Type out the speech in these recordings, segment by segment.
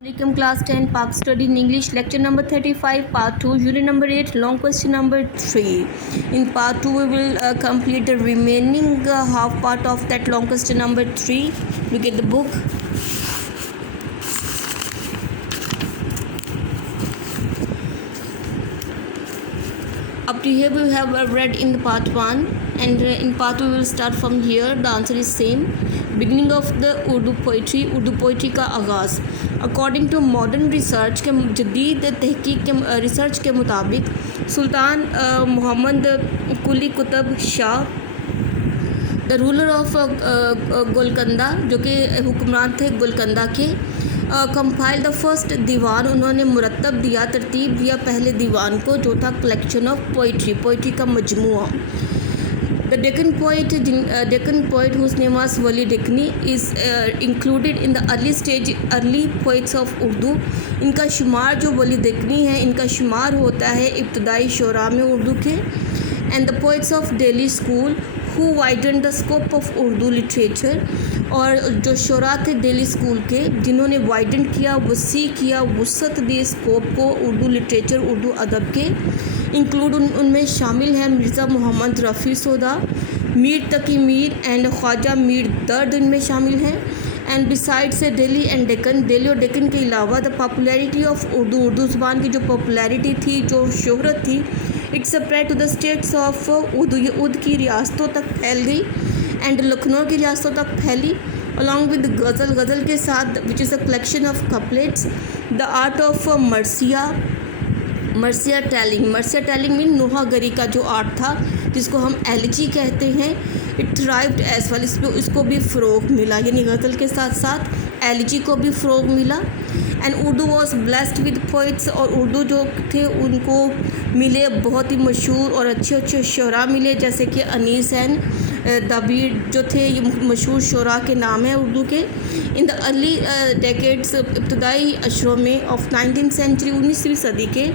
Assalamualaikum class 10 Pak study in English lecture number 35 part 2 unit number 8 long question number 3. In part 2 we will complete the remaining half part of that long question number 3. Look at the book. Up to here we have read in the part 1 and in part 2 we will start from here. The answer is same. Beginning of the Urdu poetry का आगाज़. According to modern research के जदीद तहकीक के research के मुताबिक Sultan Muhammad Quli Qutb Shah the ruler of Golconda जो कि हुक्मरान थे गोलकंदा के कंपाइल द फर्स्ट दीवान उन्होंने मुरतब दिया तरतीब दिया पहले दीवान को जो था कलेक्शन ऑफ पोइट्री का मजमुआ. The Deccan poet whose name was Wali Deccani is included in the early poets of Urdu. इनका शुमार जो वली देकनी है इनका शुमार होता है इब्तदाई शुरा में उर्दू के. And the poets of Delhi school who widened the scope of Urdu literature. और जो शुरा थे दिल्ली स्कूल के जिन्होंने वाइडन किया वसी किया वसत दी स्कोप को उर्दू लिटरेचर उर्दू अदब के इंक्लूड उनमें शामिल हैं मिर्ज़ा मोहम्मद रफ़ी सोदा, मीर तकी मीर एंड ख्वाजा मीर दर्द इनमें शामिल हैं. And besides Delhi and Deccan Delhi और डेक्कन के अलावा द पॉपुलैरिटी ऑफ उर्दू ज़बान की जो पॉपुलैरिटी थी जो शोहरत थी it's spread to the states of Urdu की रियासतों तक फैल गई एंड लखनऊ की रियासतों तक फैली अलॉन्ग विद गज़ल के साथ which is a collection of couplets. The art of marsiya telling mean नोहागरी का जो आर्ट था जिसको हम एलिजी कहते हैं इट थ्राइव्ड एज वेल इसको भी फ़रोग मिला यानी गज़ल के साथ साथ एलिजी को भी फ़रोग मिला. And Urdu was blessed with poets और उर्दू जो थे उनको मिले बहुत ही मशहूर और अच्छे शुरा मिले जैसे कि अनीस एंड दबीर जो थे ये मशहूर शुरा के नाम हैं उर्दू के. इन द अर्ली डेकेड्स इब्तदाई अशरों में ऑफ 19th सेंचुरी 19वीं सदी के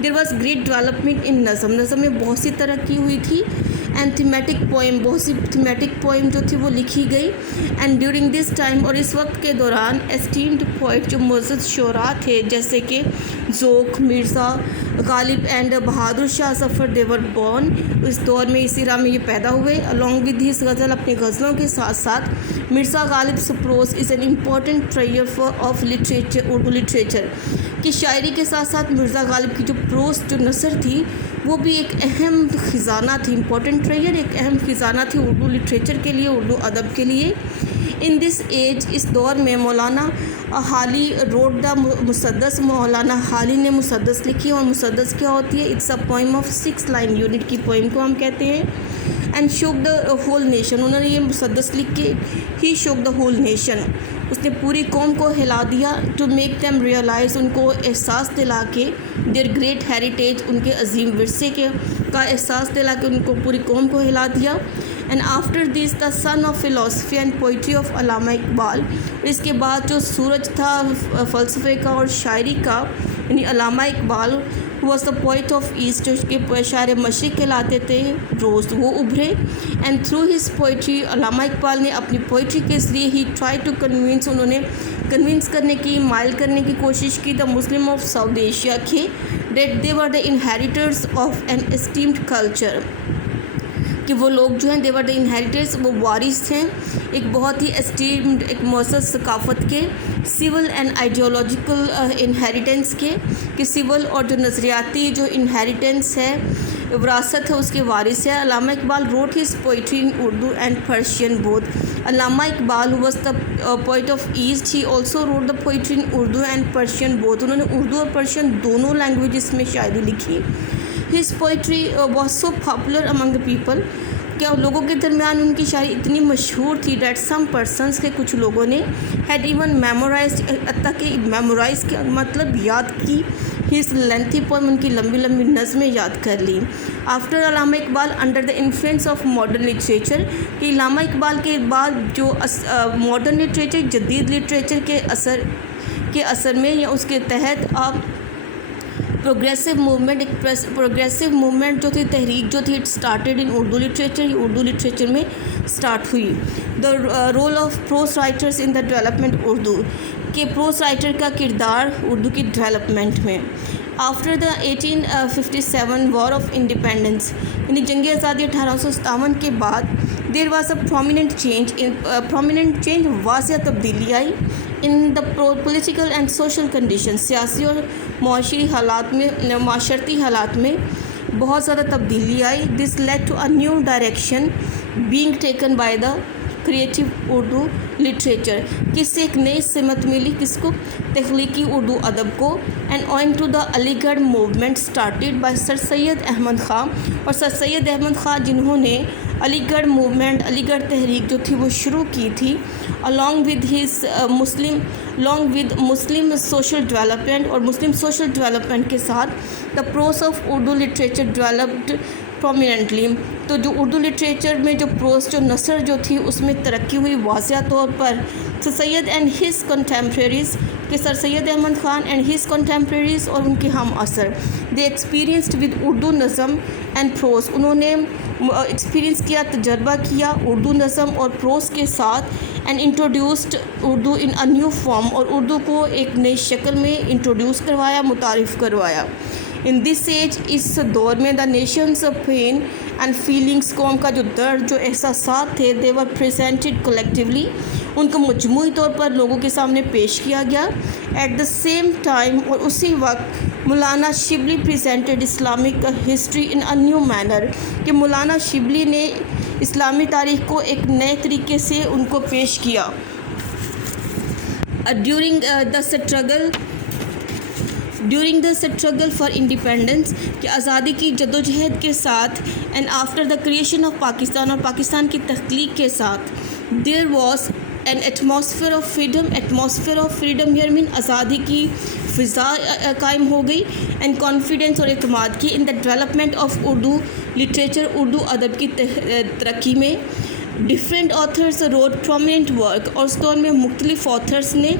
there was great development in नज़म में बहुत सी तरक्की हुई थी. एंड थीमेटिक पोइम बहुत सी थीमेटिक पोइम जो थी वो लिखी गई. एंड ड्यूरिंग दिस टाइम और इस वक्त के दौरान एस्टीम्ड पोइट जो मुअज़्ज़ज़ शुरा थे जैसे कि Zauq Mirza Ghalib and Bahadur Shah Zafar they were born इस दौर में इस इरा में ये पैदा हुए. अलॉन्ग विद हिज गज़ल अपने गज़लों के साथ साथ Mirza Ghalib prose is an important triumph of literature Urdu literature की शायरी के साथ साथ मिर्ज़ा गालिब की जो प्रोस जो नसर थी वो भी एक अहम ख़जाना थी. इम्पॉर्टेंट ट्रेजर एक अहम ख़जाना थी उर्दू लिटरेचर के लिए उर्दू अदब के लिए. इन दिस एज इस दौर में मौलाना हाली रोड द मुसद्दस मौलाना हाली ने मुसद्दस लिखी और मुसद्दस क्या होती है it's a poem of 6 line unit की पोइम को हम कहते हैं. एंड शोक द होल नेशन उन्होंने ये मुसद्दस लिख के ही शोक द होल नेशन उसने पूरी कौम को हिला दिया टू मेक देम रियलाइज़ उनको एहसास दिला के देयर ग्रेट हेरिटेज उनके अजीम विरसे के का एहसास दिला के उनको पूरी कौम को हिला दिया. And after this the son of philosophy and poetry of Allama Iqbal इसके बाद जो सूरज था फ़लसफ़े का और शायरी का यानी Allama Iqbal was the poet of east जो उसके शायर मशरिक़ कहलाते थे रोज़ वो उभरे. And through his poetry Allama Iqbal ने अपनी पोइट्री के ज़रिए ही ट्राई टू कन्विंस उन्होंने कन्विंस करने की माइल करने की कोशिश की the Muslim of South Asia के that they were the inheritors of an esteemed culture कि वो लोग जो हैं दे वर द इनहेरिटर्स वो वारिस हैं एक बहुत ही एस्टीम्ड एक मुअज़्ज़ज़ सकाफ़त के सिविल एंड आइडियोलॉजिकल इनहेरिटेंस के कि सिविल और जो नज़रियाती जो इनहेरिटेंस है विरासत है उसके वारिस है. Allama Iqbal wrote his poetry in Urdu and Persian both. Allama Iqbal was the poet of east he also wrote the poetry in Urdu and Persian both उन्होंने उर्दू और पर्शियन दोनों लैंग्वेजेस में शायरी लिखी. His poetry was so popular among the people क्या लोगों के दरमियान उनकी शायरी इतनी मशहूर थी डैट सम पर्सनस के कुछ लोगों ने हैड इवन मेमोराइज कि मेमोराइज के मतलब याद की हिज लेंथी पोइम उनकी लंबी लंबी नज़में याद कर ली. After Allama Iqbal under the influence of modern literature कि अल्लामा इकबाल के बाद जो मॉडर्न लिटरेचर जदीद लिटरेचर के असर में या उसके तहत आप प्रोग्रेसिव मूवमेंट जो थी तहरीक जो थी it started in Urdu literature में स्टार्ट हुई. The role of prose writers in the development Urdu کہ پروز رائٹر کا کردار اردو کی ڈیولپمنٹ میں. After the 1857 war of independence یعنی جنگ آزادی 1857 کے بعد there was a prominent change واضح تبدیلی آئی in the political and social condition. سیاسی اور معاشرتی حالات میں بہت زیادہ تبدیلی آئی. This lead to a new direction being taken by the creative Urdu literature. کس سے ایک نئی سمت ملی, کس کو, تخلیقی اردو ادب کو. اینڈ اوئنگ ٹو دا علی گڑھ موومنٹ اسٹارٹیڈ بائی سر سید احمد خان, اور سر سید احمد خان جنہوں نے علی گڑھ موومنٹ, علی گڑھ تحریک جو تھی وہ شروع کی تھی, along with Muslim social development, اور مسلم سوشل ڈیولپمنٹ کے ساتھ the prose of Urdu literature developed prominently. تو جو اردو لٹریچر میں جو پروز جو نثر جو تھی اس میں ترقی ہوئی واضح طور پر. Sir Syed and his contemporaries کہ sir Syed Ahmad Khan and his contemporaries اور ان کے ہم عصر, دے ایکسپیرینسڈ ود اردو نظم اینڈ پروز. انہوں نے ایکسپیرینس کیا, تجربہ کیا اردو نظم اور پروز کے ساتھ, and introduced Urdu in a new form, اور اردو کو ایک نئی شکل میں انٹروڈیوس کروایا, متعارف کروایا. ان دس ایج, اس دور میں, the nation's pain and feelings, قوم کا جو درد, جو احساسات تھے, دے ور پریزنٹڈ کلیکٹیولی, ان کو مجموعی طور پر لوگوں کے سامنے پیش کیا گیا. ایٹ دا سیم ٹائم, اور اسی وقت مولانا Shibli presented Islamic history in a new manner, کہ مولانا شبلی نے اسلامی تاریخ کو ایک نئے طریقے سے ان کو پیش کیا. During the struggle for independence, کہ آزادی کی جدوجہد کے ساتھ, and after the creation of Pakistan, اور پاکستان کی تخلیق کے ساتھ, there was an atmosphere of freedom here mean, آزادی کی فضا قائم ہو گئی, اینڈ کانفیڈنس اور اعتماد کی in the development of Urdu literature, اردو ادب کی ترقی میں. Different authors wrote prominent work, اور اس دور میں مختلف آتھرس نے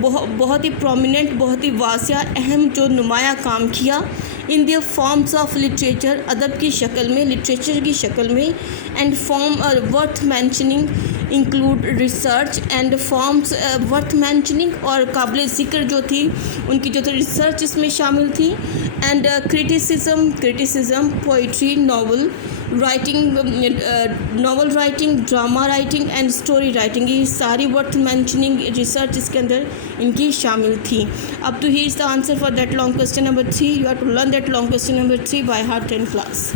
بہت ہی پرومیننٹ, بہت ہی واضح, اہم جو نمایاں کام کیا in their forms of literature, ادب کی شکل میں, لٹریچر کی شکل میں. And form worth mentioning include research, and forms worth mentioning, اور قابل ذکر جو تھی ان کی جو تھی ریسرچ اس میں شامل تھی. And criticism, poetry, novel writing, drama writing and story writing, یہ ساری ورتھ مینشننگ ریسرچ اس کے اندر ان کی شامل تھی. اب تو ہی is the answer for that long question number 3. You have to learn that long question number 3 by heart in class.